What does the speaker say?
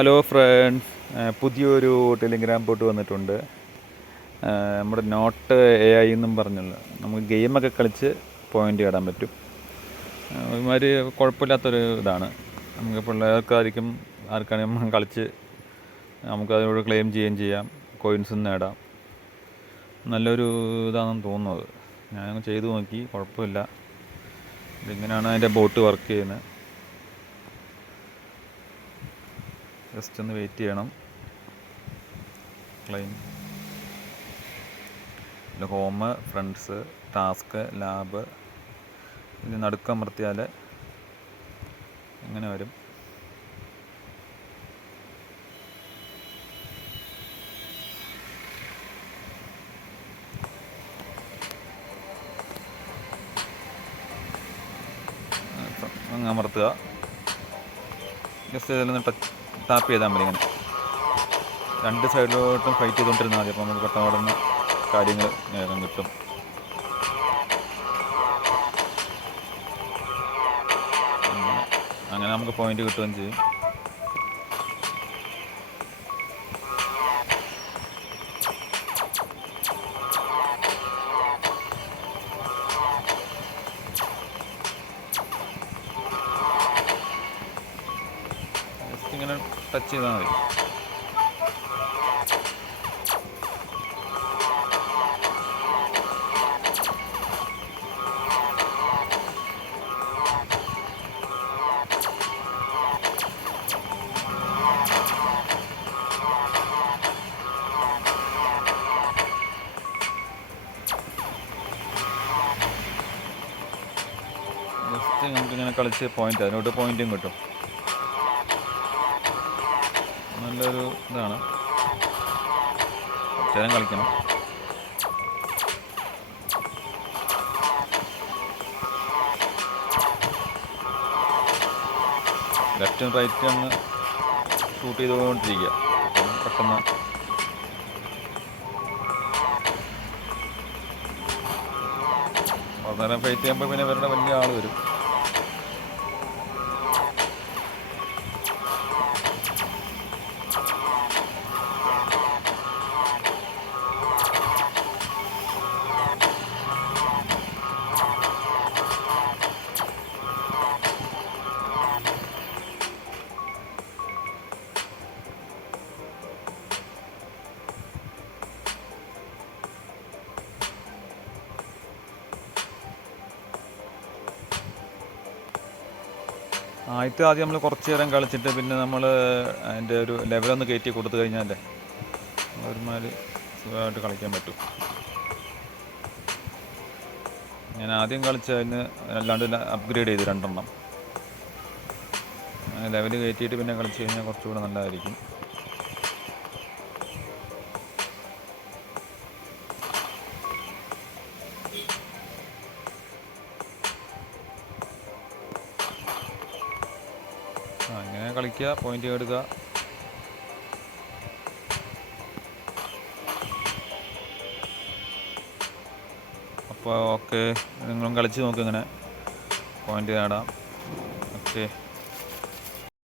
Hello friends, പുതിയൊരു Telegram boat വന്നിട്ടുണ്ട്. നമ്മുടെ നോട്ട് എ ഐ എന്നും പറഞ്ഞുള്ള നമുക്ക് ഗെയിമൊക്കെ കളിച്ച് പോയിൻ്റ് നേടാൻ പറ്റും. ഒരുമാതിരി കുഴപ്പമില്ലാത്തൊരു ഇതാണ്. നമുക്ക് പിള്ളേർക്കായിരിക്കും ആർക്കാണെങ്കിൽ കളിച്ച് നമുക്കതിനോട് ക്ലെയിം ചെയ്യുകയും ചെയ്യാം, കോയിൻസും നേടാം. നല്ലൊരു ഇതാണെന്ന് തോന്നുന്നത്. ഞാനങ്ങ് ചെയ്തു നോക്കി, കുഴപ്പമില്ല. ഇതിങ്ങനെയാണ് അതിൻ്റെ ബോട്ട് വർക്ക് ചെയ്യുന്നത്. ജസ്റ്റ് ഒന്ന് വെയിറ്റ് ചെയ്യണം. Claim home, friends, task, lab, ഇത് നടുക്കമർത്തിയാൽ ഇങ്ങനെ വരും. അങ്ങ് അമർത്തുക. ജസ്റ്റ് ഇതിലൊന്ന് ടാപ്പ് ചെയ്താൽ മതി. ഇങ്ങനെ രണ്ട് സൈഡിലോട്ടും ഫൈറ്റ് ചെയ്തുകൊണ്ടിരുന്നാൽ മതി. അപ്പോൾ നമുക്ക് പെട്ടെന്ന് കാര്യങ്ങൾ വേഗം കിട്ടും. അങ്ങനെ നമുക്ക് പോയിന്റ് കിട്ടുകയും ചെയ്യും. ജസ്റ്റ് ഇങ്ങനെ ടച്ച് ചെയ്താൽ മതി. ജസ്റ്റ് നമുക്കിങ്ങനെ കളിച്ച് പോയിൻ്റ്, അതിനോട്ട് പോയിൻറ്റും കിട്ടും. നല്ലൊരു ഇതാണ്. കുറച്ച് നേരം കളിക്കണം. ലെഫ്റ്റും റൈറ്റും ഒന്ന് ഷൂട്ട് ചെയ്തുകൊണ്ടിരിക്കുക. പെട്ടെന്ന് നേരം ഫൈറ്റ് ചെയ്യുമ്പോൾ പിന്നെ ഇവരുടെ വലിയ ആൾ വരും. ആദ്യം നമ്മൾ കുറച്ച് നേരം കളിച്ചിട്ട് പിന്നെ നമ്മൾ അതിൻ്റെ ഒരു ലെവലൊന്ന് കയറ്റി കൊടുത്തു കഴിഞ്ഞാൽ ഒരുമാതിരി സുഖമായിട്ട് കളിക്കാൻ പറ്റും. ഞാൻ ആദ്യം കളിച്ചതിന് അല്ലാണ്ട് അപ്ഗ്രേഡ് ചെയ്തു 2 ലെവൽ കയറ്റിയിട്ട് പിന്നെ കളിച്ച് കഴിഞ്ഞാൽ കുറച്ചുകൂടെ നല്ലതായിരിക്കും. ഇങ്ങനെ കളിക്കുക, പോയിൻ്റ് എടുക്കുക. അപ്പോൾ ഓക്കെ, നിങ്ങളും കളിച്ച് നോക്ക്, ഇങ്ങനെ പോയിൻ്റ് നേടാം. ഓക്കെ.